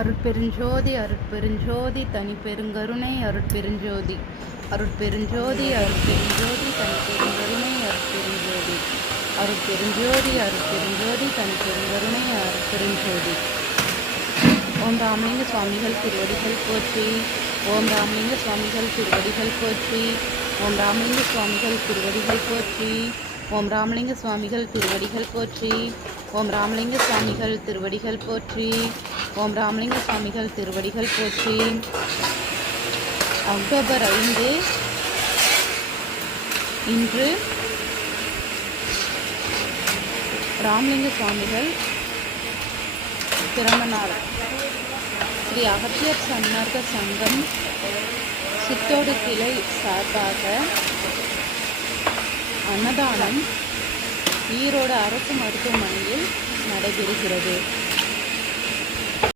அருட்பெருஞ்சோதி அருட்பெருஞ்சோதி தனிப்பெருங்கருணை அருட்பெருஞ்சோதி அருட்பெருஞ்சோதி அருட்பெருஞ்சோதி தனிப்பெருங்கருணை அருட்பெருஞ்சோதி அருட்பெருஞ்சோதி அருட்பெருஞ்சோதி தனிப்பெருங்கருணை அருட்பெருஞ்சோதி. ஓம் ராமலிங்க சுவாமிகள் திருவடிகள் போற்றி. ஓம் ராமலிங்க சுவாமிகள் திருவடிகள் போற்றி. ஓம் ராமலிங்க சுவாமிகள் திருவடிகள் போற்றி. ஓம் ராமலிங்க சுவாமிகள் திருவடிகள் போற்றி. ஓம் ராமலிங்க சுவாமிகள் திருவடிகள் போற்றி. ஓம் ராமலிங்க சுவாமிகள் திருவடிகள் போற்றி. அக்டோபர் 5 இன்று ராமலிங்க சுவாமிகள் பிறந்த நாள். ஸ்ரீ அகத்தியர் சன்னர்க சங்கம் சித்தோடு கிளை சார்பாக அன்னதானம் ஈரோடு அரசு மருத்துவமனையில் நடைபெறுகிறது.